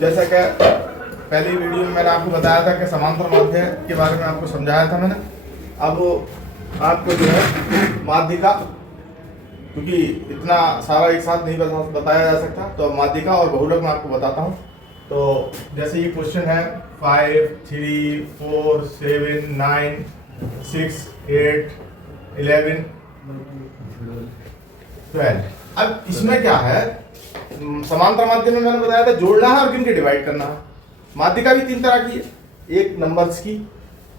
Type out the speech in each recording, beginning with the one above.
जैसा कि पहली वीडियो में मैंने आपको बताया था कि समांतर माध्य के बारे में आपको समझाया था मैंने। अब आपको जो है माध्यिका, क्योंकि इतना सारा एक साथ नहीं बताया जा सकता, तो अब माध्यिका और बहुलक मैं आपको बताता हूँ। तो जैसे ये क्वेश्चन है 5, 3, 4, 7, 9, 6, 8, 11, 12। अब इसमें क्या है, समांतर माध्यम में मैंने बताया था जोड़ना है और गिन के डिवाइड करना है। माध्यिका भी 3 तरह की है, एक नंबर्स की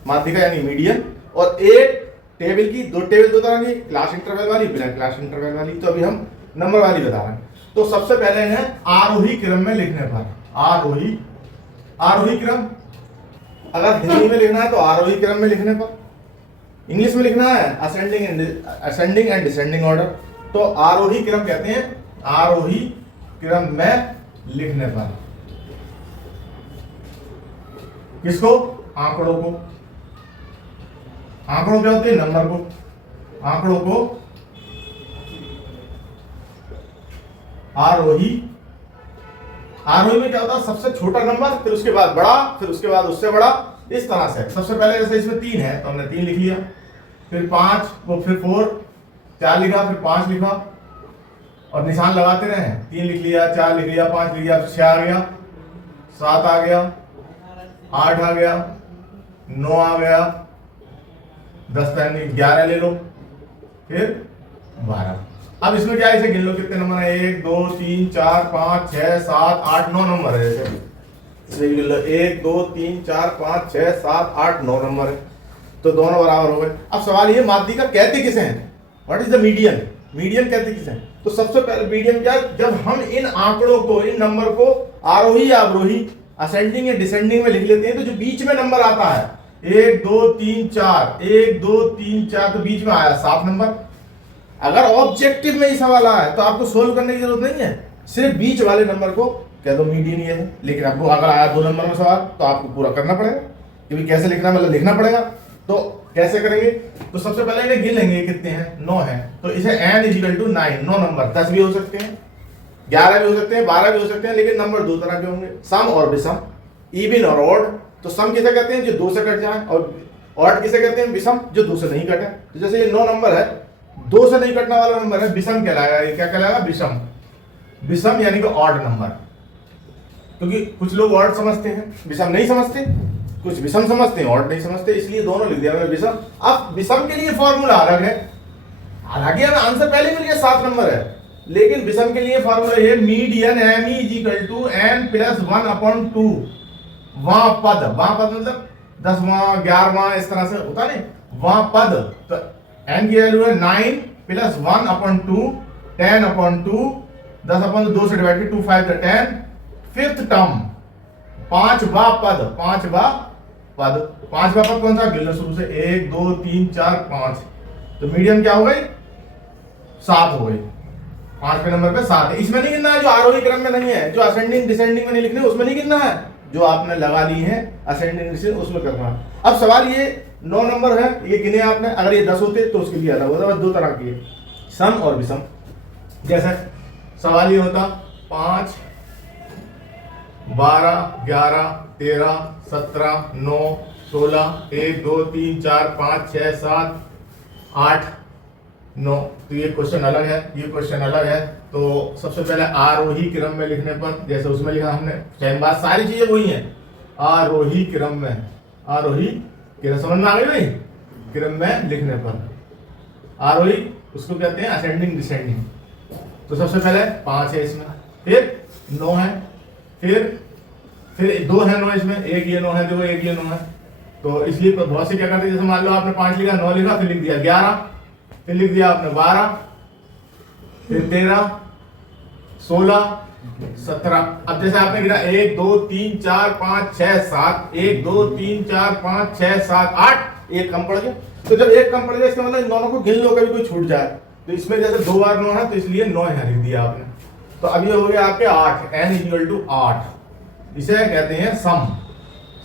माध्यिका यानी मीडियन, और एक टेबल की। 2 टेबल 2 तरह की, क्लास इंटरवल वाली, बिना क्लास इंटरवल वाली। तो अभी हम नंबर वाली बता रहे हैं। तो सबसे पहले है आरोही क्रम में लिखने पर, आरोही क्रम। अगर हिंदी में लिखना है तो आरोही क्रम में लिखने पर, इंग्लिश में लिखना है असेंडिंग एंड डिसेंडिंग ऑर्डर। तो आरोही क्रम कहते हैं, आरोही क्रम में लिखने पर। किसको? आंकड़ों को। आंकड़ों क्या होते हैं? नंबर को। आंकड़ों को आरोही में क्या होता है? सबसे छोटा नंबर, फिर उसके बाद बड़ा, फिर उसके बाद उससे बड़ा, इस तरह से। सबसे पहले जैसे इसमें 3 है तो हमने 3 लिख लिया, फिर 5, फिर 4 लिखा, फिर 5 लिखा और निशान लगाते रहे। 3 लिख लिया, 4 लिख लिया, 5 लिख लिया, 6 आ गया, 7 आ गया, 8 आ गया, 9 आ गया, 10 11 ले लो, फिर 12। अब इसमें क्या है, इसे गिन लो कितने नंबर है। 1, 2, 3, 4, 5, 6, 7, 8, 9 नंबर है। इसे गिन लो, 1, 2, 3, 4, 5, 6, 7, 8, 9 नंबर है। तो दोनों बराबर हो गए। अब सवाल ये, माध्यिका कहते किसे हैं? What is the median? Median कहते किसे हैं? तो सबसे पहले मीडियन क्या, जब हम इन आंकड़ों को, इन नंबर को आरोही या अवरोही, असेंडिंग या डिसेंडिंग में लिख लेते हैं, तो जो बीच में नंबर आता है 1, 2, 3, 4, 1, 2, 3, 4, तो बीच में आया 7 नंबर। अगर ऑब्जेक्टिव में ही सवाल आया है तो आपको सोल्व करने की जरूरत नहीं है, सिर्फ बीच वाले नंबर को कह दो मीडियन ये है। लेकिन आपको अगर आया 2 नंबर में सवाल तो आपको पूरा करना पड़ेगा, क्योंकि कैसे लिखना, मतलब लिखना पड़ेगा। तो कैसे करेंगे? तो सबसे पहले इन्हें गिन लेंगे, कितने हैं? 9 है। तो इसे n = 9, 9 नंबर। 10 भी हो सकते हैं, 11 भी हो सकते हैं, 12 भी हो सकते हैं, लेकिन नंबर 2 तरह के होंगे, सम और विषम, इवन और ऑड। तो सम किसे कहते हैं? जो 2 से कट जाए, और ऑड किसे कहते हैं? विषम, जो 2 से नहीं कटे। तो जैसे ये 9 नंबर है, 2 से नहीं कटने वाला नंबर है, विषम कहलाएगा। ये क्या कहलाएगा? विषम। विषम यानी कि ऑड नंबर, क्योंकि कुछ लोग ऑड समझते हैं, विषम नहीं समझते, कुछ विषम समझते हैं, ऑड नहीं समझते, इसलिए दोनों लिख दिया मैंने विषम। अब विषम के लिए फॉर्मूला अलग है, हालांकि हमें आंसर पहले मिल गया 7 नंबर है, लेकिन विषम के लिए फॉर्मूला है मीडियन ME = n + 1/2। वहां पद मतलब 10वां 11वां इस तरह से होता नहीं, वहां पद। तो n की वैल्यू है 9 + 1/2, 10/2, 10/2 से डिवाइड किया, 2 5 10। फिफ्थ टर्म, 5वां पद, 5वां पद कौन सा? गिन लो शुरू से, 1, 2, 3, 4, 5। तो मीडियन क्या हो गई? 7 हो गई। 5वें नंबर पे 7 है। इसमें नहीं गिनना है जो आरोही क्रम में नहीं है, जो असेंडिंग डिसेंडिंग में नहीं लिखने, उसमें नहीं गिनना है। जो आपने लगा ली है असेंडिंग डिसेंडिंग, उसमें करना है। अब सवाल ये 9 नंबर है, ये गिने आपने। अगर ये 10 होते तो उसके लिए अलग होता। बस 2 तरह की है, सम और विषम। जैसे सवाल ये होता 5, 12, 11, 13, 17, 9, 16, 1, 2, 3, 4, 5, 6, 7, 8, 9। तो ये क्वेश्चन अलग है, ये क्वेश्चन अलग है। तो सबसे पहले आरोही क्रम में लिखने पर, जैसे उसमें लिखा हमने, सेम बात, सारी चीजें वही हैं। आरोही क्रम में, आरोही क्रम, समझ में आ गई भाई? क्रम में लिखने पर आरोही, उसको कहते हैं असेंडिंग डिसेंडिंग। तो सबसे पहले 5 है इसमें, फिर 9 है, फिर 2 है 9 इसमें, एक ये 9 है, देखो एक ये 9 है। तो इसलिए बहुत से क्या करते हैं, जैसे मान लो आपने 5 लिखा, 9 लिखा, फिर लिख दिया 11, फिर लिख दिया आपने 12, फिर 13, 16, 17। अब जैसे आपने गिना 1, 2, 3, 4, 5, 6, 7, 1, 2, 3, 4, 5, 6, 7, 8, एक कम पड़ गया। तो जब एक कम पड़ गया, इसका मतलब इन दोनों को गिन लो, कभी कोई छूट जाए। तो इसमें जैसे 2 बार 9 है, तो इसलिए 9 यहाँ लिख दिया आपने। तो अब ये हो गया आपके 8, n = 8। इसे कहते हैं सम।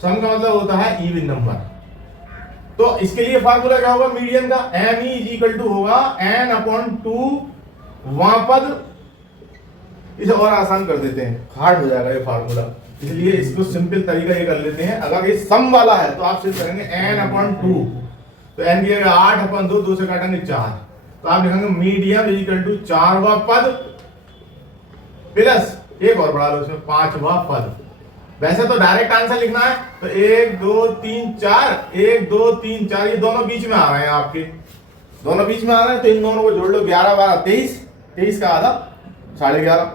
सम का मतलब होता है इवन नंबर। तो इसके लिए फार्मूला क्या होगा मीडियन का? ME = होगा n/2 वहां पद। इसे और आसान कर देते हैं, हार्ड हो जाएगा ये फार्मूला। इसलिए इसको सिंपल तरीका ये कर लेते हैं, अगर ये सम वाला है तो आप सिर्फ करेंगे n/2, तो n की जगह 8/2, 2 से काटेंगे 4, तो आप लिखेंगे मीडियम इक्वल टू 4वां पद प्लस एक और बढ़ा लो इसमें 5वां पद। वैसे तो डायरेक्ट आंसर लिखना है तो 1 2 3 4, 1 2 3 4, ये दोनों बीच में आ रहे हैं, आपके दोनों बीच में आ रहे हैं, तो इन दोनों को जोड़ लो, 11 12 23, 23 का आधा 11.5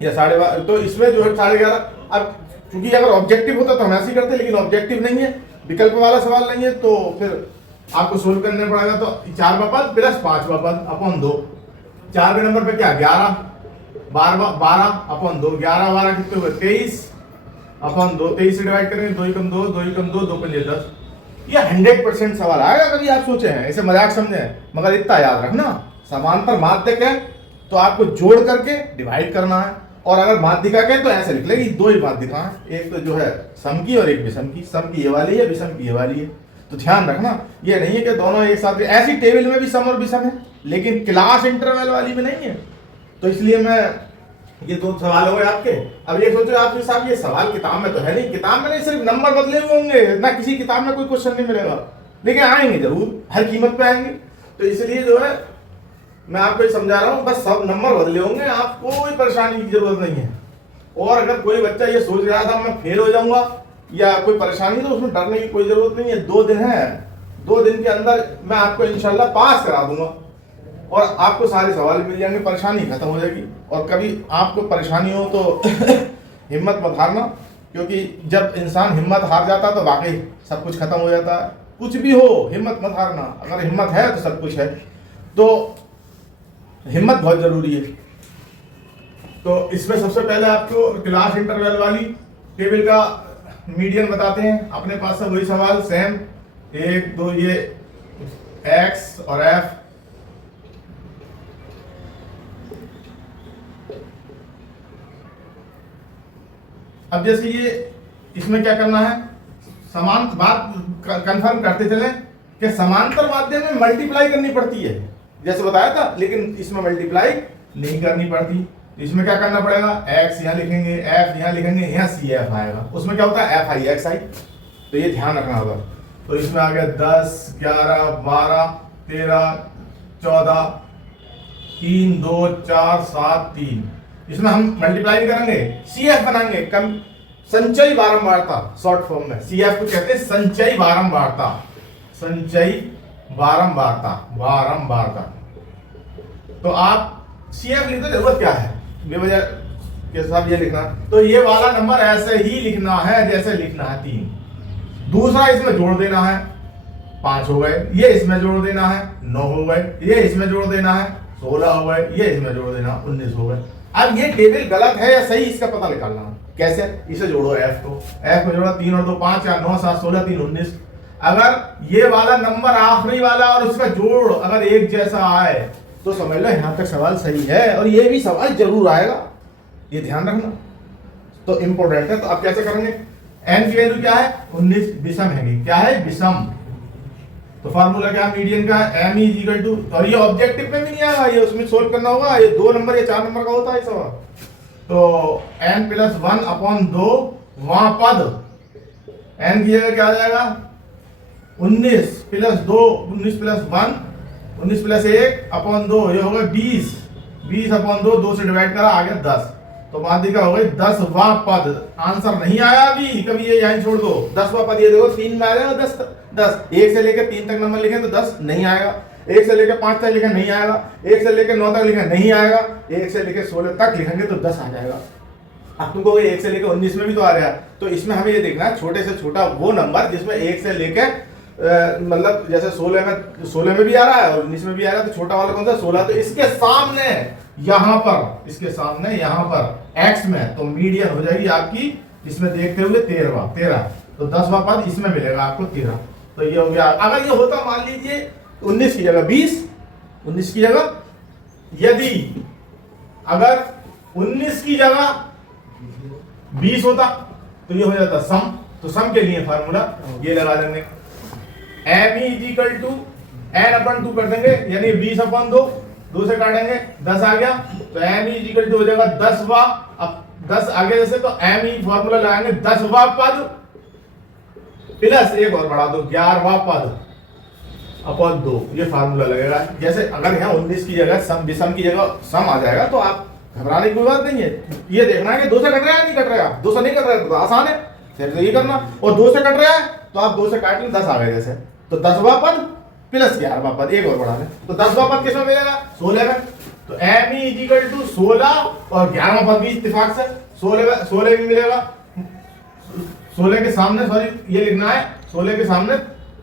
या 12.5, तो इसमें जो है 11.5। अब क्योंकि अगर ऑब्जेक्टिव होता तो हम ऐसे ही करते, लेकिन ऑब्जेक्टिव नहीं है, विकल्प वाला सवाल नहीं है, तो फिर आपको सोल्व करना पड़ेगा। तो 4वां पद प्लस 5वां पद अपॉन 2, 4 के नंबर पे क्या 11, 12 अपॉन 2, 11 12 कितने हुए 23 अपॉन 2, 23 से डिवाइड करेंगे 2 एकम 2, 2 एकम 2, 2 पंजे 10। ये 100% सवाल आएगा, कभी आप सोचे हैं ऐसे मजाक समझे, मगर इतना याद रखना, समांतर माध्यक है तो आपको जोड़ करके डिवाइड करना है, और अगर माध्यिका के तो ऐसे लिख लेगी, दो ही माध्यिका है, एक तो जो है सम की और एक विषम की, सम की ये वाली है, विषम की ये वाली है। तो ध्यान रखना, ये नहीं है कि दोनों एक साथ, ऐसी टेबल में भी सम और विषम है लेकिन क्लास इंटरवल वाली में नहीं है। तो इसलिए मैं, ये दो सवाल हो गए आपके। अब ये सोचो आपके साहब ये सवाल किताब में तो है नहीं, किताब में नहीं, सिर्फ नंबर बदले हुए होंगे ना, किसी किताब में कोई क्वेश्चन नहीं मिलेगा, लेकिन आएंगे जरूर, हर कीमत पे आएंगे। तो इसलिए जो है मैं आपको ये समझा रहा हूँ, बस सब नंबर बदले होंगे, आपको कोई परेशानी की जरूरत नहीं है। और अगर कोई बच्चा ये सोच रहा था मैं फेल हो जाऊंगा या कोई परेशानी, तो उसमें डरने की कोई जरूरत नहीं है। 2 दिन है, 2 दिन के अंदर मैं आपको इंशाल्लाह पास करा दूंगा और आपको सारे सवाल मिल जाएंगे, परेशानी खत्म हो जाएगी। और कभी आपको परेशानी हो तो हिम्मत मत हारना, क्योंकि जब इंसान हिम्मत हार जाता तो वाकई सब कुछ खत्म हो जाता है। कुछ भी हो हिम्मत मत हारना, अगर हिम्मत है तो सब कुछ है, तो हिम्मत बहुत जरूरी है। तो इसमें सबसे पहले आपको क्लास इंटरवल वाली टेबल का मीडियन बताते हैं, अपने पास से वही सवाल सेम 1 2, ये एक्स और एफ, अब जैसे ये इसमें क्या करना है, समान बात कंफर्म करते चले कि समांतर माध्यम में मल्टीप्लाई करनी पड़ती है जैसे बताया था, लेकिन इसमें मल्टीप्लाई नहीं करनी पड़ती। इसमें क्या करना पड़ेगा, x यहाँ लिखेंगे, f यहाँ लिखेंगे, यहाँ CF आएगा, उसमें क्या होता है FI XI, तो ये ध्यान रखना होगा। तो इसमें आ गया 10 11 12 13 14 3 2 4 7 3, इसमें हम मल्टीप्लाई नहीं करेंगे, CF बनाएंगे, कम संचयी बारंबारता, शॉर्ट फॉर्म में CF को कहते हैं संचयी बारंबारता, संचयी बारंबारता। तो आप CF लिखते जरूरत क्या है, बेवजह के साथ ये लिखना, तो ये वाला नंबर ऐसे ही लिखना है जैसे लिखना है 3, दूसरा इसमें जोड़ देना है 5 हो गए, ये इसमें जोड़ देना है 9 हो गए, ये इसमें जोड़ देना है 16 हो गए, ये इसमें जोड़ देना 19 हो गए। अब ये टेबल गलत है या सही, इसका पता निकालना है। कैसे, इसे जोड़ो f को जोड़ा 3 और 2 5, 4 9 7 16 3 19। अगर ये वाला नंबर आखिरी वाला और उसका जोड़ अगर एक जैसा आए तो समझ लो यहाँ तक सवाल सही है, और ये भी सवाल जरूर आएगा, ये ध्यान रखना, तो इंपॉर्टेंट है। तो आप कैसे करेंगे, n की वैल्यू क्या है 19, विषम है, क्या है विषम, तो फार्मूला क्या मीडियन का m इज इक्वल टू, और ये ऑब्जेक्टिव में भी नहीं आएगा, ये उसमें सोल्व करना होगा, ये 2 नंबर या 4 नंबर का होता है सवाल। तो n + 1 अपॉन 2 वहां पद, n की जगह क्या आ जाएगा 19 + 2, 19 + 1 19 + 1 अपॉन 2, ये होगा 20, 20 अपॉन 2, 2 से डिवाइड करा आ गया 10, तो माध्यिका हो गई 10वां पद। आंसर नहीं आया अभी, कभी ये यहीं छोड़ दो, 10वां पद ये देखो 3 में आ जाएगा 10 10, 1 से लेकर 3 तक नंबर लिखें तो 10 नहीं आएगा, 1 से लेकर 5 तक लिखें नहीं आएगा, 1 से लेकर 9 तक लिखें नहीं आएगा, 1 से लेकर 16 तक लिखेंगे तो 10 आ जाएगा। अब तुमको 1 से लेकर 19 में भी तो आ रहा है, तो इसमें हमें ये देखना है छोटे से छोटा वो नंबर जिसमें 1 से लेकर मतलब जैसे 16 में भी आ रहा है और 19 में भी आ रहा है, तो छोटा वाला कौन सा 16, तो इसके सामने यहाँ पर, इसके सामने यहाँ पर x में, तो मीडियन हो जाएगी आपकी इसमें देखते हुए 13, तो 10वां पद इसमें मिलेगा आपको 13, तो ये हो गया। अगर ये होता मान लीजिए 19 की जगह 20, 19 की जगह, यदि अगर 19 की जगह 20 होता तो ये हो जाता सम, तो सम के लिए फार्मूला ये लगा देंगे, m is equal to n/2 कर देंगे, यानी 20/2, 2 से काटेंगे 10 आ गया, तो m इज इक्वल टू हो जाएगा 10वां, अब 10 आगे जैसे तो एम ई फॉर्मूला लगाएंगे 10वां पद प्लस एक और बढ़ा दो 11वां पद अपॉन 2, ये फार्मूला लगेगा। जैसे अगर यहाँ 19 की जगह सम विषम की जगह सम आ जाएगा तो आप घबराने की कोई बात नहीं है। ये देखना है कि 2 से कट रहा है नहीं कट रहा है। 2 से नहीं कट रहा है तो आसान है, फिर तो ये करना। और 2 से कट रहा है तो आप 2 से काट लें 10 आ गए जैसे, तो 10वां पद प्लस 11वां पद एक और बढ़ा लें तो 10वां पद किसमें मिलेगा 16 में। तो एम ई इक्वल टू 16 और 11वां पद भी इत्तेफाक से 16 भी मिलेगा। 16 के सामने सॉरी ये लिखना है 16 के सामने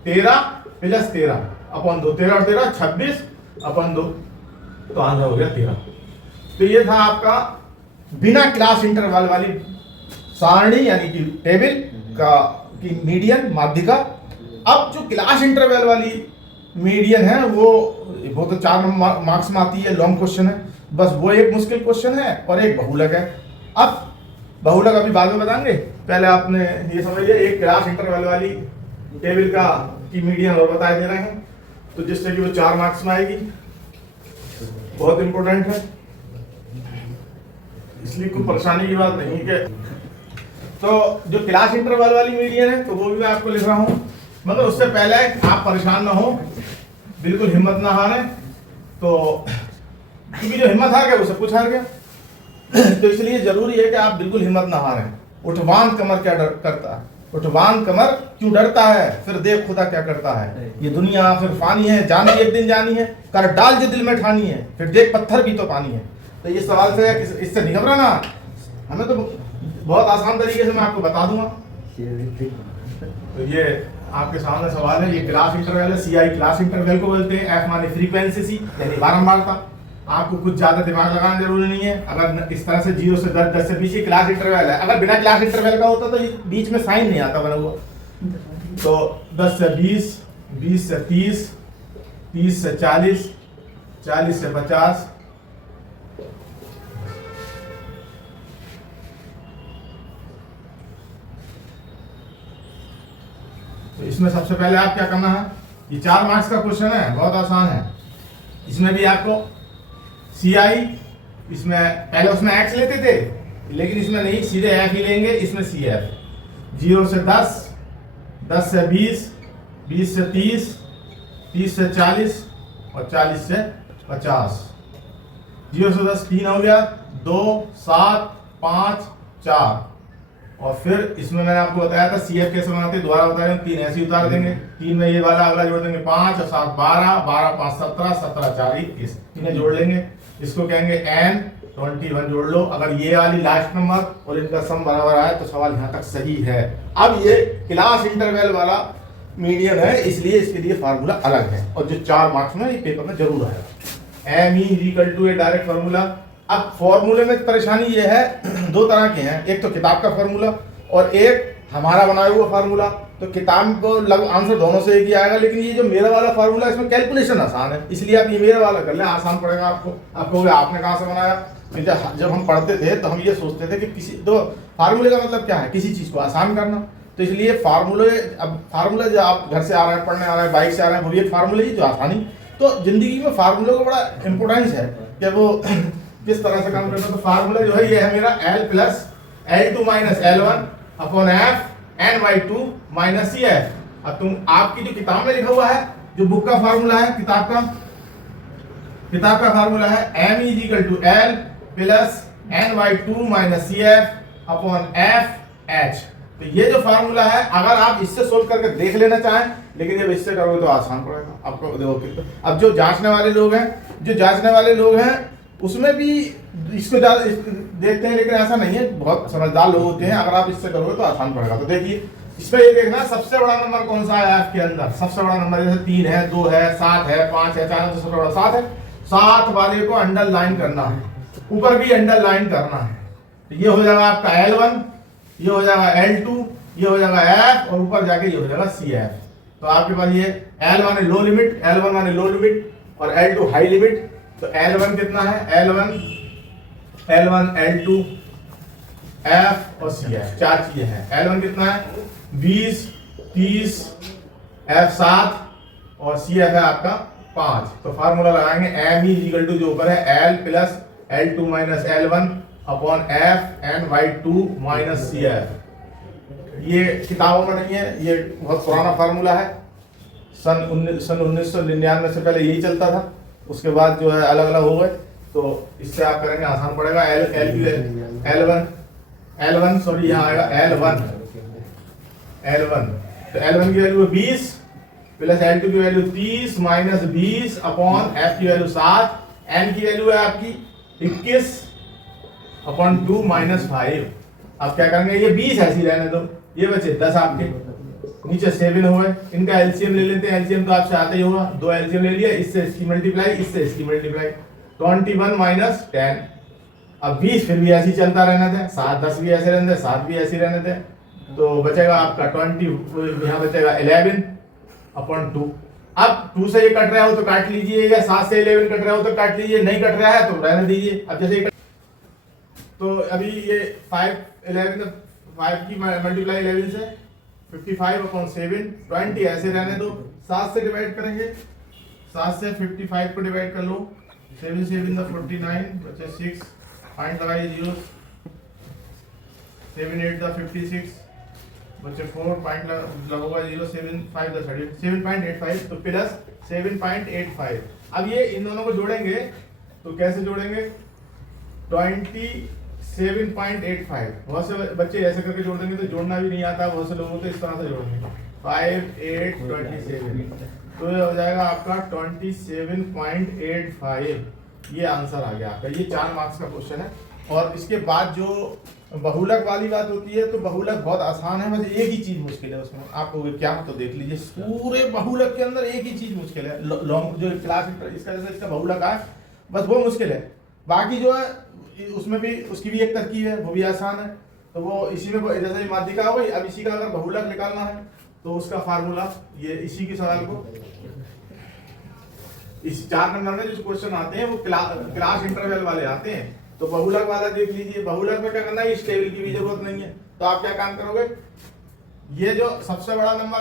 13 प्लस 13 अपॉन 2, 13 और 13 26 अपॉन 2, तो आंसर हो गया 13। तो ये था आपका बिना क्लास इंटरवल वाली सारणी यानी कि टेबल का की मीडियन माध्यिका। अब जो क्लास इंटरवल वाली मीडियन है वो तो 4 मार्क्स में आती है, लॉन्ग क्वेश्चन है, बस वो एक मुश्किल क्वेश्चन है और एक बहुलक है। अब बहुलक अभी बाद में बताएंगे, पहले आपने ये समझ लिया एक क्लास इंटरवल वाली टेबल का की मीडियन और बताए दे रहे हैं, तो जिससे कि वो 4 मार्क्स में आएगी, बहुत इंपॉर्टेंट है, इसलिए कोई परेशानी की बात नहीं है। तो जो क्लास इंटरवल वाली मीडियन है तो वो भी मैं आपको लिख रहा हूँ, मगर उससे पहले आप परेशान ना हो, बिल्कुल हिम्मत ना हारे। तो क्योंकि जो हिम्मत हार गया वो सब कुछ हार गया, तो इसलिए जरूरी है कि आप बिल्कुल हिम्मत ना हारें। उठवान कमर क्या करता है, उठवान कमर क्यों डरता है, फिर देख खुदा क्या करता है। ये दुनिया आखिर फानी है, जानी एक दिन जानी है, कर डाल जो दिल में ठानी है, फिर देख पत्थर भी तो पानी है। तो ये सवाल से इससे नहीं घबराना, हमें तो बहुत आसान तरीके से मैं आपको बता दूंगा। तो ये आपके सामने सवाल है, ये क्लास इंटरवल है, सीआई क्लास इंटरवल को बोलते हैं। एफ माने फ्रीक्वेंसी, सी यानी बारंबारता। आपको कुछ ज्यादा दिमाग लगाना जरूरी नहीं है। अगर इस तरह से 0 से 10, 10 से 20 क्लास इंटरवल है, अगर बिना क्लास इंटरवल का होता तो ये बीच में साइन नहीं आता बना हुआ। तो 10 से 20, 20 से 30, 30 से 40, 40 से 50, तो इसमें सबसे पहले आप क्या करना है, ये 4 मार्क्स का क्वेश्चन है, बहुत आसान है। इसमें भी आपको CI, इसमें पहले उसमें X लेते थे, लेकिन इसमें नहीं, सीधे F ही लेंगे। इसमें CF 0 से 10, 10 से 20, 20 से 30, 30 से 40 और 40 से 50। 0 से 10 3 हो गया, 2 7 5 4। और फिर इसमें मैंने आपको बताया था CF कैसे बनाते हैं, दोबारा बता रहे हैं, 3 ऐसे ही उतार देंगे, 3 में ये वाला अगला जोड़ देंगे 5 और 7 12, 12 5 17, 17 4 21, इन्हें जोड़ लेंगे। इसको कहेंगे N 21 जोड़ लो। अगर ये वाली लास्ट नंबर और इनका सम बराबर आया तो सवाल यहाँ तक सही है। अब ये क्लास इंटरवल वाला मीडियन है, इसलिए इसके लिए फार्मूला अलग है, और जो 4 मार्क्स में ये पेपर में जरूर आएगा। M E equal to A direct formula. अब फॉर्मूले में परेशानी ये है, 2 तरह के हैं, एक तो किताब का फार्मूला और एक हमारा बनाया हुआ फार्मूला। तो किताब को लगभग आंसर दोनों से एक ही आएगा, लेकिन ये जो मेरा वाला फार्मूला इसमें कैलकुलेशन आसान है, इसलिए आप ये मेरा वाला कर लें, आसान पड़ेगा आपको। आप कहोगे आपने कहाँ से बनाया। जब हम पढ़ते थे तो हम ये सोचते थे कि किसी तो फार्मूले का मतलब क्या है, किसी चीज़ को आसान करना। तो इसलिए फार्मूले, अब फार्मूला जो आप घर से आ रहे हैं, पढ़ने आ रहे हैं, बाइक से आ रहे हैं, वो भी एक फार्मूले ही जो आसानी। तो जिंदगी में फार्मूले को बड़ा इंपॉर्टेंस है कि वो किस तरह से काम करता है। तो फार्मूला जो है ये है मेरा L plus L2 minus L1 upon F N/2 minus CF। अब तुम आपकी जो किताब में लिखा हुआ है, जो बुक का फार्मूला है, किताब का फार्मूला है M is equal to L plus N/2 minus CF upon FH। तो ये जो फार्मूला है, अगर आप इससे सोल्व करके देख लेना चाहें, लेकिन जब इससे करोगे तो आसान पड़ेगा आपको। देखो अब जो जांचने वाले लोग हैं उसमें भी इसको देखते हैं, लेकिन ऐसा नहीं है, बहुत समझदार लोग होते हैं। अगर आप इससे करोगे तो आसान पड़ेगा। तो देखिए इसमें ये देखना सबसे बड़ा नंबर कौन सा है आपके अंदर। सबसे बड़ा नंबर जैसे 3 है, 2 है, 7 है, 5 है, 4 है, तो सबसे बड़ा 7 है। 7 वाले को अंडरलाइन करना है, ऊपर भी अंडरलाइन करना है। तो ये हो जाएगा आपका L1, ये हो जाएगा L2, ये हो जाएगा F और ऊपर जाके ये हो जाएगा CF। तो आपके पास ये L माने लो लिमिट, L1 माने लो लिमिट और L2 हाई लिमिट। तो L1 कितना है, L1 L2 F और CF, 4 चीजें हैं। L1 कितना है 20 30 F7 और CF है आपका 5। तो फार्मूला लगाएंगे M इक्वल टू जो ऊपर है L plus L2 minus L1 upon F N by 2 minus C F. ये किताबों में नहीं है, ये बहुत पुराना फार्मूला है। सन 1999 से पहले यही चलता था, उसके बाद जो है अलग अलग हो गए। तो इससे आप करेंगे आसान पड़ेगा। L1 सॉरी यहाँ आएगा L1 तो L1 की वैल्यू 20 प्लस L2 की वैल्यू 30 माइनस 20 अपॉन F की वैल्यू 7, N की वैल्यू है आपकी 21 अपॉन 2 माइनस 5। अब क्या करेंगे, ये 20 ऐसी रहने दो, ये बचे 10 आपके, नीचे 7 हुए, इनका एलसीएम ले लेते हैं। एलसीएम तो आपसे आता ही होगा, 2 एलसीएम ले लिया, इससे इसकी मल्टीप्लाई, इससे इसकी मल्टीप्लाई, 21 माइनस 10। अब 20 फिर भी ऐसे ही चलता रहने दें, 7 10 भी ऐसे रहने दें, 7 भी ऐसे रहने दें, तो बचेगा आपका 20, यहाँ बचेगा 11 अपॉन 2। अब 2 से ये कट रहा हो तो काट लीजिएगा, 7 से 11 कट रहा हो तो काट लीजिए, नहीं कट रहा है तो रहने दीजिए। अब जैसे तो अभी ये 5 की मल्टीप्लाई 11 से 55 अपॉन 7, 20 ऐसे रहने दो, 7 से डिवाइड करेंगे, 7 से 55 को डिवाइड कर लो, 7 7 49 बचे 6, पॉइंट लगाइए 0, 7 8 56 बचे 4, पॉइंट लगोगा 0, 7 5 7.85 तो प्लस 7.85। अब ये इन दोनों को जोड़ेंगे तो कैसे जोड़ेंगे, 27.85। बहुत से बच्चे ऐसे करके जोड़ देंगे तो जोड़ना भी नहीं आता, बहुत से लोगों को तो इस तरह से जोड़ेंगे 5 8 27, तो ये हो जाएगा आपका 27.85। ये आंसर आ गया आपका। ये 4 मार्क्स का क्वेश्चन है। और इसके बाद जो बहुलक वाली बात होती है, तो बहुलक बहुत आसान है, बस एक ही चीज मुश्किल है उसमें। आपको क्या तो देख लीजिए, पूरे बहुलक के अंदर एक ही चीज मुश्किल है, लॉन्ग जो क्लास इसका जैसे इसका बहुलक है, बस वो मुश्किल है। बाकी जो है उसमें भी उसकी भी एक तरकीब है, वो भी आसान है। तो वो इसी में जैसे माध्यिका हो गई, अब इसी का अगर बहुलक निकालना है तो उसका फार्मूला ये इसी के सवाल को, इस 4 नंबर में जो क्वेश्चन आते हैं वो क्लास इंटरवल वाले आते हैं। तो बहुलक वाला देख लीजिए, बहुलक में क्या करना है, इस टेबल की भी जरूरत नहीं है। तो आप क्या काम करोगे, ये जो सबसे बड़ा नंबर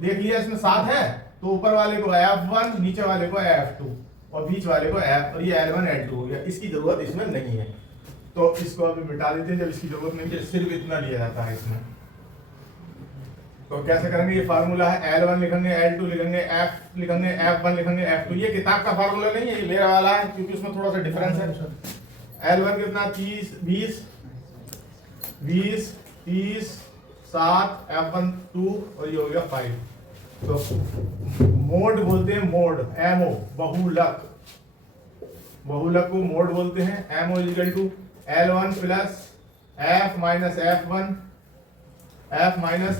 देख लिया इसमें 7 है, तो ऊपर वाले को F1, नीचे वाले को F2 और बीच वाले को F, और ये L1 L2 हो गया। इसकी जरूरत इसमें नहीं है, तो इसको अभी मिटा देते हैं। जब इसकी जरूरत नहीं है, सिर्फ इतना लिया जाता है इसमें। तो कैसे करेंगे, ये फार्मूला है, L1 लिखेंगे, L2 लिखेंगे, F लिखेंगे, F1 लिखेंगे, F2। ये किताब का फार्मूला नहीं है, ये मेरा वाला है, क्योंकि उसमें थोड़ा सा डिफरेंस है। L1 कितना 30 20 7, F1 2 और ये हो गया 5। तो मोड बोलते हैं, मोड MO, बहुलक, बहुलक को मोड बोलते हैं। MO equal to L1 plus F minus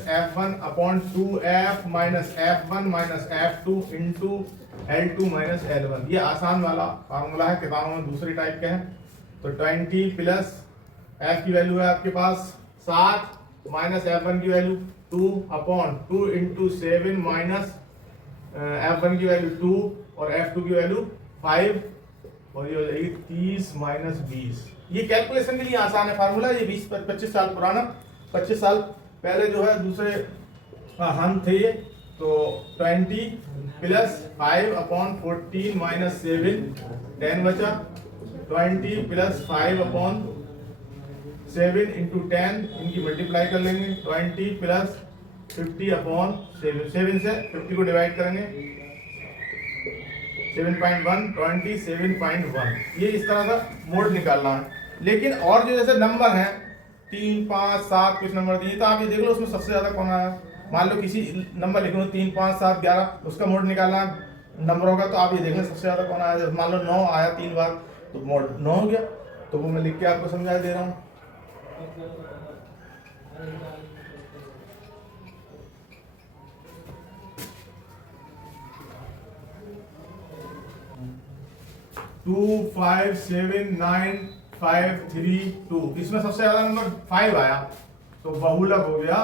F1 upon 2F minus F1 minus F2 into L2 minus L1। ये आसान वाला फार्मूला है, किताबों में दूसरी टाइप के हैं। तो 20 प्लस F की वैल्यू है आपके पास 7 माइनस F1 की value 2 upon 2 into 7 minus F1 की वैल्यू 2 और F2 की वैल्यू 5, और ये हो जाएगी 30 माइनस 20। ये कैलकुलेशन के लिए आसान है फार्मूला, ये 20-25 साल पुराना, 25 साल पहले जो है दूसरे हम थे ये। तो 20 प्लस 5 अपॉन 14 माइनस 7 10 बचा, 20 प्लस 5 अपॉन 7 इंटू 10, इनकी मल्टीप्लाई कर लेंगे, 20 प्लस 50 अपॉन 7 से 50 को डिवाइड करेंगे, 7.1 27.1। ये इस तरह का मोड निकालना है। लेकिन और जो जैसे नंबर हैं 3 5 7 कुछ नंबर दिए, तो आप ये देख लो उसमें सबसे ज्यादा कौन आया। मान लो किसी नंबर लिख लो 3 5 7 11, उसका मोड निकालना नंबर होगा, तो आप ये देख लो सबसे ज्यादा कौन आया। मान लो 9 आया 3 बार, तो मोड 9 हो गया। तो वो मैं लिख के आपको समझा दे रहा हूँ। टू 5 7 9 5 3 2, इसमें सबसे ज्यादा नंबर 5 आया, तो बहुलक हो गया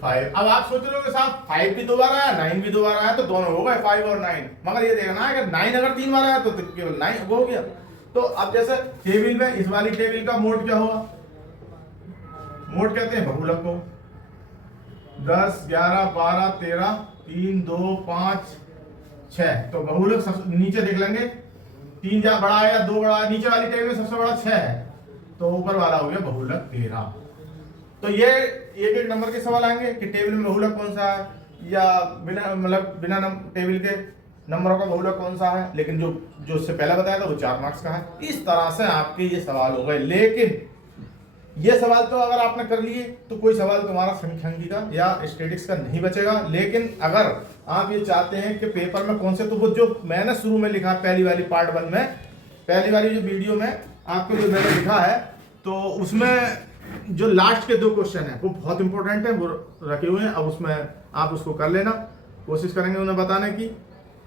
5। अब आप सोच रहे हो साहब 5 भी 2 बार आया, 9 भी 2 बार आया, तो दोनों हो गए 5 और 9। मगर ये देखना है अगर 9 अगर 3 बार आया तो केवल 9 वो हो गया। तो अब जैसे टेबल में इस वाली टेबल का मोड क्या हुआ, मोड कहते हैं बहुलक को। 10 11 12 13 3 2 5 6, तो बहुलक नीचे देख लेंगे 3 जा बड़ा है या 2 बड़ा है, नीचे वाली टेबल में सबसे बड़ा 6 है, तो ऊपर वाला हो गया बहुलक 13। तो ये एक एक नंबर के सवाल आएंगे कि टेबल में बहुलक कौन सा है, या बिना मतलब बिना टेबल के नंबरों का बहुलक कौन सा है, लेकिन जो उससे पहले बताया था वो 4 मार्क्स का है। इस तरह से आपके ये सवाल हो गए। लेकिन ये सवाल तो अगर आपने कर लिए तो कोई सवाल तुम्हारा संख्यांकी का या स्टैटिक्स का नहीं बचेगा। लेकिन अगर आप ये चाहते हैं कि पेपर में कौन से, तो वो जो मैंने शुरू में लिखा पहली वाली पार्ट 1 में, पहली वाली जो वीडियो में आपको जो मैंने लिखा है, तो उसमें जो लास्ट के 2 क्वेश्चन है वो बहुत इंपॉर्टेंट है, वो रखे हुए हैं। अब उसमें आप उसको कर लेना, कोशिश करेंगे उन्हें बताने की।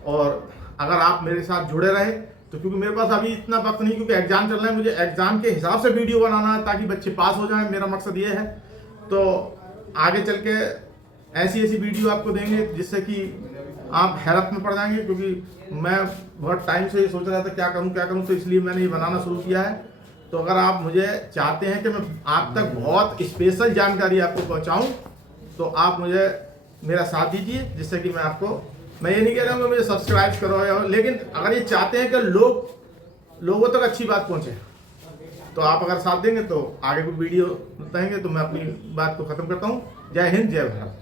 और अगर आप मेरे साथ जुड़े रहे तो, क्योंकि मेरे पास अभी इतना वक्त नहीं, क्योंकि एग्जाम चल रहा है, मुझे एग्जाम के हिसाब से वीडियो बनाना है ताकि बच्चे पास हो जाएं, मेरा मकसद ये है। तो आगे चल के ऐसी वीडियो आपको देंगे जिससे कि आप हैरत में पड़ जाएंगे, क्योंकि मैं बहुत टाइम से ये सोच रहा था क्या करूं, तो इसलिए मैंने ये बनाना शुरू किया है। तो अगर आप मुझे चाहते हैं कि मैं आप तक बहुत स्पेशल जानकारी आपको पहुंचाऊं, तो आप मुझे मेरा साथ दीजिए, जिससे कि मैं ये नहीं कह रहा हूँ कि मुझे सब्सक्राइब करो, लेकिन अगर ये चाहते हैं कि लोगों तक अच्छी बात पहुंचे, तो आप अगर साथ देंगे तो आगे कोई वीडियो बताएंगे। तो मैं अपनी बात को खत्म करता हूँ। जय हिंद, जय भारत।